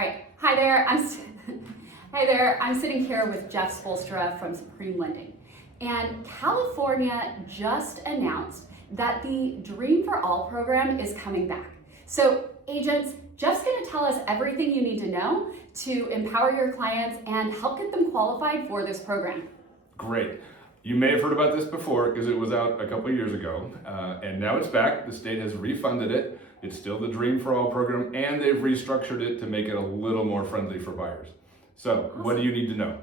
All right, hi there. Hi there. I'm sitting here with Jeff Spolstra from Supreme Lending, and California just announced that the Dream for All program is coming back. So agents, Jeff's going to tell us everything you need to know to empower your clients and help get them qualified for this program. Great. You may have heard about this before because it was out a couple years ago, and now it's back. The state has refunded it. It's still the Dream for All program, and they've restructured it to make it a little more friendly for buyers. So What do you need to know?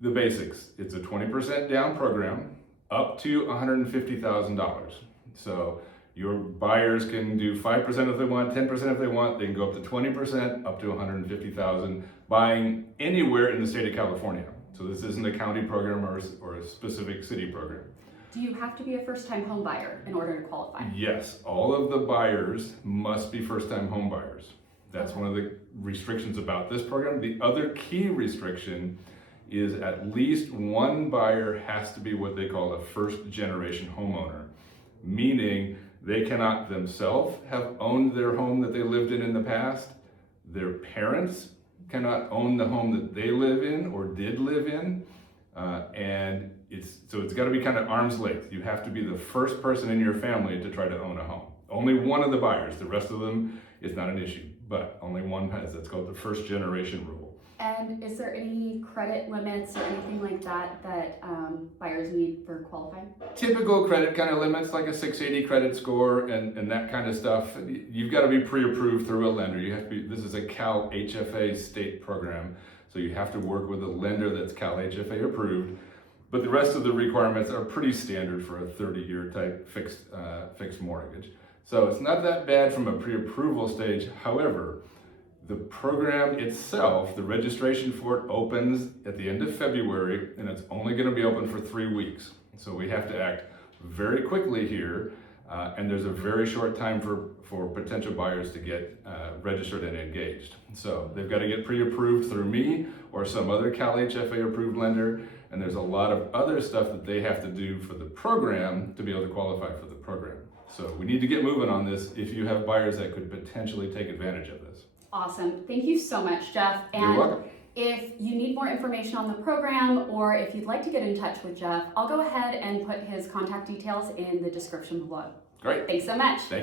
The basics. It's a 20% down program up to $150,000. So your buyers can do 5% if they want, 10% if they want. They can go up to 20%, up to $150,000, buying anywhere in the state of California. So this isn't a county program or a specific city program. Do you have to be a first-time home buyer in order to qualify? Yes, all of the buyers must be first-time home buyers. That's one of the restrictions about this program. The other key restriction is at least one buyer has to be what they call a first-generation homeowner, meaning they cannot themselves have owned their home that they lived in the past. Their parents cannot own the home that they live in or did live in, and it's got to be kind of arm's length. You have to be the first person in your family to try to own a home. Only one of the buyers. The rest of them is not an issue, but only one has. That's called the first generation rule. And is there any credit limits or anything like that that buyers need for qualifying? Typical credit kind of limits, like a 680 credit score and that kind of stuff. You've got to be pre-approved through a lender. You have to be. This is a Cal HFA state program, so you have to work with a lender that's Cal HFA approved. But the rest of the requirements are pretty standard for a 30-year type fixed mortgage. So it's not that bad from a pre-approval stage. However, the program itself, the registration for it opens at the end of February, and it's only going to be open for 3 weeks. So we have to act very quickly here, and there's a very short time for potential buyers to get registered and engaged. So they've got to get pre-approved through me or some other Cal HFA approved lender, and there's a lot of other stuff that they have to do for the program to be able to qualify for the program. So we need to get moving on this if you have buyers that could potentially take advantage of this. Awesome. Thank you so much, Jeff. You're welcome. If you need more information on the program or if you'd like to get in touch with Jeff, I'll go ahead and put his contact details in the description below. Great. Thanks so much. Thank you.